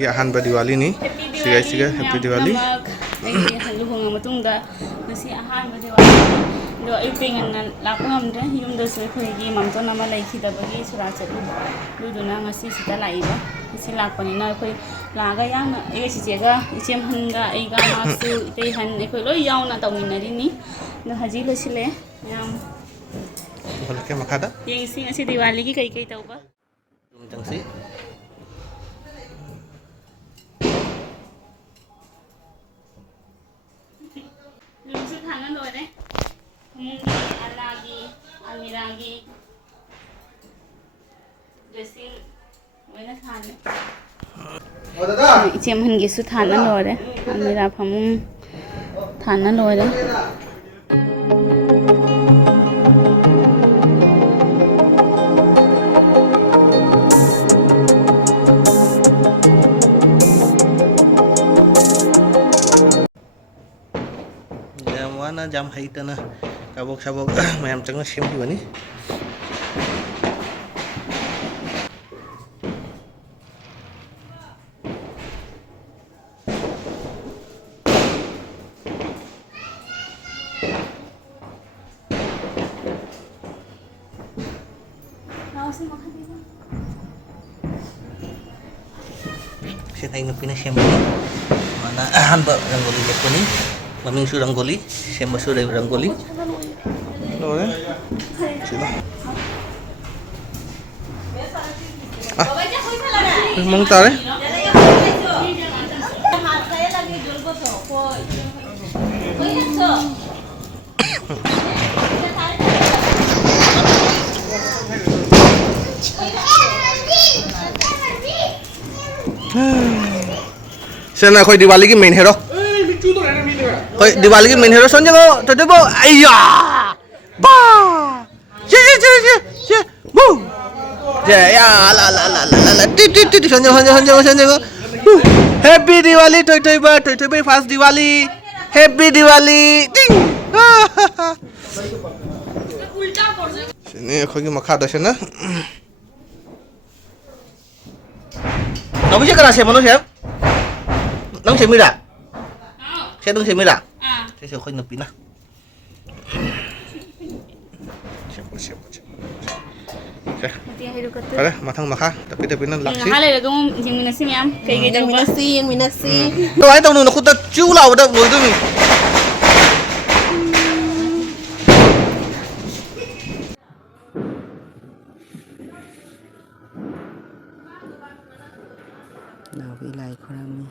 ꯑꯩꯈꯣꯏꯒꯤ ꯑꯍꯥꯟꯕ ꯗꯤꯋꯥꯂꯤꯅꯤ ꯁꯤꯒ ꯍꯦꯄꯤ ꯗꯤꯋꯥꯂꯤ ꯑꯩ ꯂꯨꯍꯣꯡꯉ ꯃꯇꯨꯡꯗ ꯉꯁꯤ ꯑꯍꯥꯟꯕ ꯗꯤꯋꯥꯂꯤ ꯑꯗꯣ ꯑꯌꯨꯛꯇ ꯉꯟꯅ ꯂꯥꯛꯄ ꯉꯝꯗ꯭ꯔꯦ ꯌꯨꯝꯗꯁꯨ ꯑꯩꯈꯣꯏꯒꯤ ꯃꯥꯝꯇꯣꯟ ꯑꯃ ꯂꯩꯈꯤꯗꯕꯒꯤ ꯁꯣꯔꯥ ꯆꯠꯂꯨꯕ ꯑꯗꯨꯗꯨꯅ ꯉꯁꯤ ꯁꯤꯗ ꯂꯥꯛꯏꯕ ꯉꯁꯤ ꯂꯥꯛꯄꯅꯤꯅ ꯑꯩꯈꯣꯏ ꯂꯥꯛꯑꯒ ꯌꯥꯝꯅ ꯑꯩꯒ ꯆꯤꯆꯦꯒ ꯏꯆꯦꯝꯍꯟꯒ ꯑꯩꯒ ꯃꯥꯁꯨ ꯏꯇꯩꯍꯟ ꯑꯩꯈꯣꯏ ꯂꯣꯏ ꯌꯥꯎꯅ ꯇꯧꯃꯤꯟꯅꯔꯤꯅꯤ ꯑꯗꯣ ꯍꯧꯖꯤꯛ ꯂꯣꯏꯁꯤꯜꯂꯦ ꯃꯌꯥꯝ ꯌꯦꯡꯁꯤ ꯉꯁꯤ ꯗꯤꯋꯥꯂꯤꯒꯤ ꯀꯩ ꯇꯧꯕ ꯌꯨꯝꯁꯨ ꯊꯥꯅ ꯂꯣꯏꯔꯦ ꯐꯃꯨꯡꯒꯤ ꯑꯂꯥꯒꯤ ꯑꯜꯃꯤꯔꯥꯒꯤ ꯗ꯭ꯔꯦꯁꯤꯡ ꯂꯣꯏꯅ ꯊꯥꯅꯤ ꯏꯆꯦꯝꯍꯟꯒꯤꯁꯨ ꯊꯥꯅ ꯂꯣꯏꯔꯦ ꯑꯜꯃꯤꯔꯥ ꯐꯃꯨꯡ ꯊꯥꯅ ꯂꯣꯏꯔꯦ ꯋꯥꯅ ꯌꯥꯝ ꯍꯩꯇꯅ ꯀꯥꯕꯣꯛ ꯁꯥꯕꯣꯛ ꯃꯌꯥꯝ ꯆꯪꯅ ꯁꯦꯝꯈꯤꯕꯅꯤ Saya nupina sembali mana ahanba rangoli lekoni maming su rangoli semba su rangoli loh sila memang tare Sana khoi Diwali ki main hero. Khoi Diwali ki main hero son jago to debo ayya. Ba. Che. Bu. Je ya la. Ti son jago. Happy Diwali toy ba first Diwali. Happy Diwali. Ding. Sini khoi ki makha da sana. Nabi siya kana siya mano siya? Nang siya mira? Siya nang siya mira? Siya khoi napi na. Siya. Kare mathang makha tapi na laksi. Hale lagam jing minasi miyam kay daw ba? Minasi. To ay taw no nakuta chula wada boy dumi. Nabi lai khorami.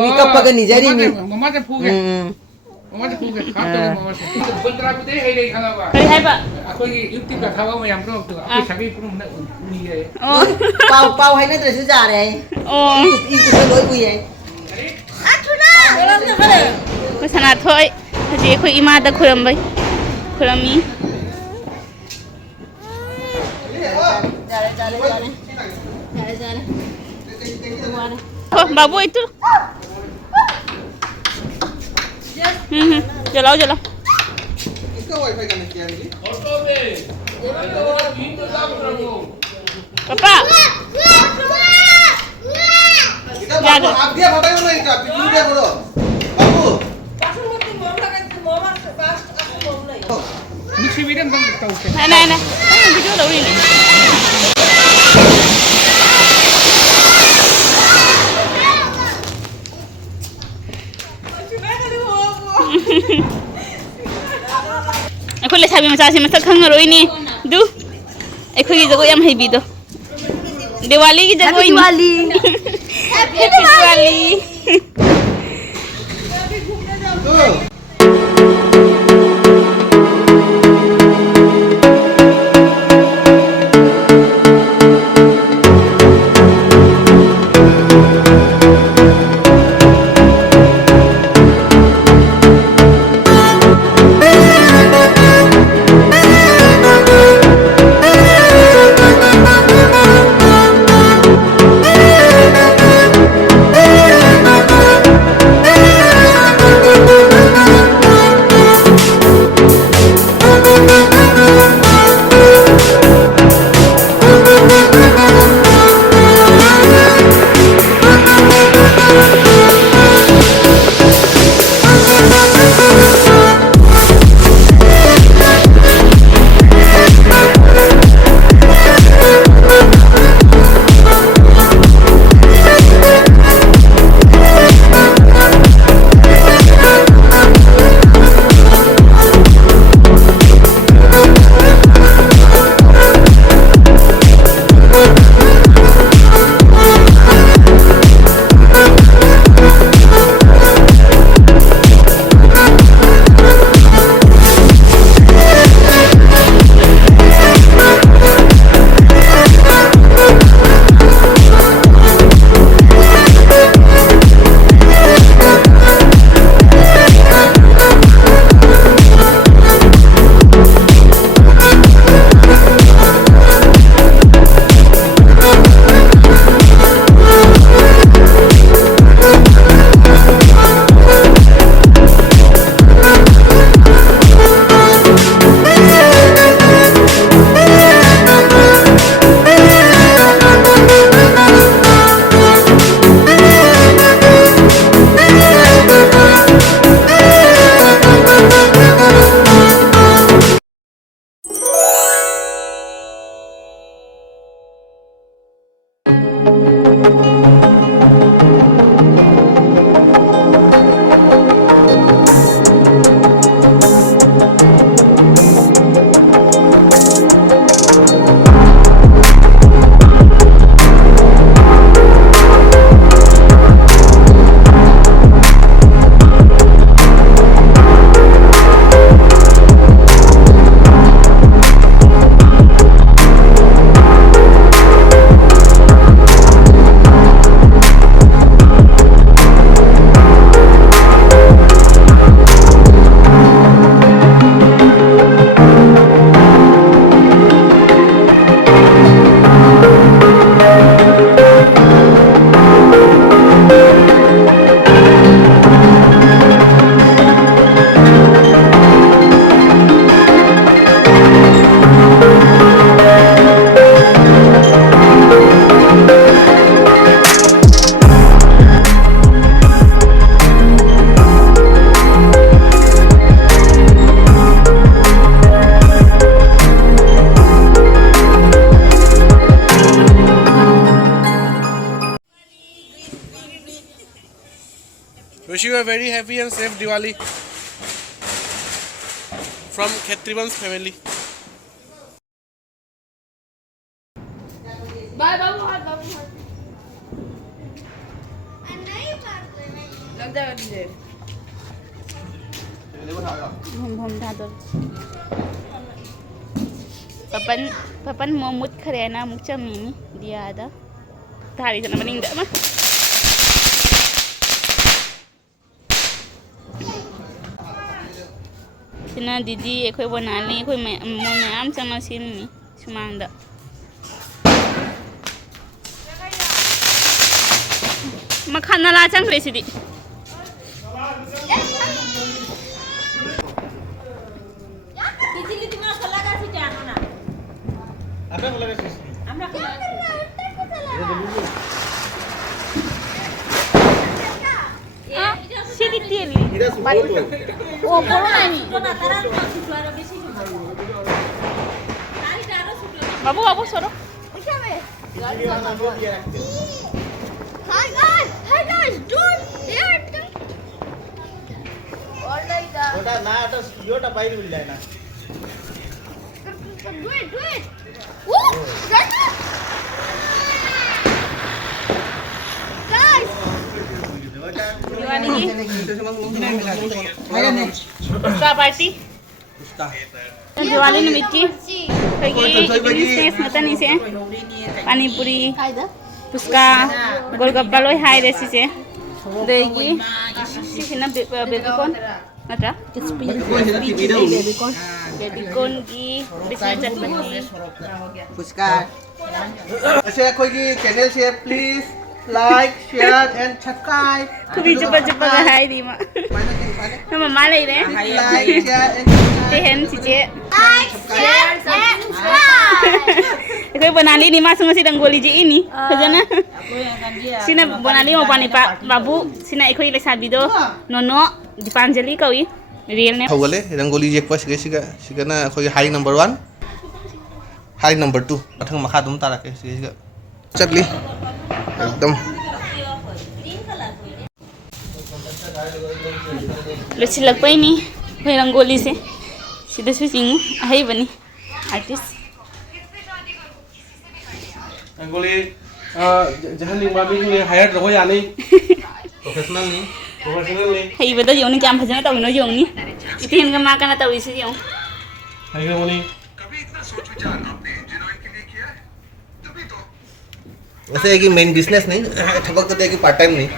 Nikah pakai ni jadi ni. Mamaจะพูดไงครับตัวมาคนตราบุตรให้เลยครับว่า Kay hay ba? Ako yung tip ka kawa mo yung bro to. Ako sabi ko na uni eh. Pau hay na dress ja đấy. Itu lối bùi ấy. Chuna. Ko sana thoi. Haji ko ima da khuram bai. Khurami. Oh, babu itu. Jalau. Papa. Dia apa yang mana itu? Pintu dia bro. Babu. exhibition dong tahu ke. Này, video đâu đi này. Aku lihat macam macam khang roi ni. Du. Aku kita kau yang happy tu. Diwali kita kau ini. Diwali. Happy Diwali. Wish you a very happy and safe Diwali from Khetrivan's family. Bye, babu hat. Hom tha dol. Papan mau mut khare na muk chami ni dia ada. Tari sana maning dak mah. Sina didi ekoi bonali ekoi mo am chama sim ni sumang da. Makan nala chang residi. Sini tieni. Oh, corona ni. बाबू बाबू सरो Hi guys, dude, there. All like that. ওটা না এটা ভিডিওটা বাইরে মিল যায় না Do it. Woo! Run up. Guys, Diwali की Ayan eh. पुस्का party Diwali निमित्त की स्नैक्स मतन इसे पानी पूरी पुस्का गोलगप्पा लोय हाय रेसी से देगी सिना बेबीकॉर्न नत्रा बेबीकॉर्न की बिस्किट चटनी Puska. ऐसे कोई की चैनल से please like share and subscribe कुबी चुपा चुपा का हाय दी मा हम मामा ले रे लाइक शेयर एंड ते हेन Sichey like, share, and subscribe. कोई बनाली नी मा संग रंगोली जी इनी खजना सिना बनाली mo pani pa babu sina ikoi le sabido nono dipanjali kawi real ne hawale rangoli jekpa siga na khoi high number 1 high number 2 mathang makha dum tarake siga chakli एकदम Luche लग पाई नहीं कोई रंगोली से सीधे से सिंग आई बनी आर्टिस्ट रंगोली जहां लिंग बाबी ने हायर रहो या नहीं प्रोफेशनल नहीं hay beda yung ni kya phajana taw no yung ni itin ga ma kana taw isi yung हाय रंगोली वैसे है कि मेन बिजनेस नहीं ठबक तो है कि पार्ट टाइम नहीं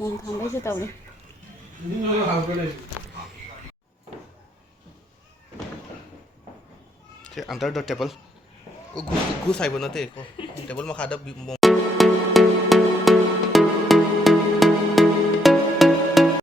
mong thang se taw under the table को घुस आई बनते को टेबल में खादा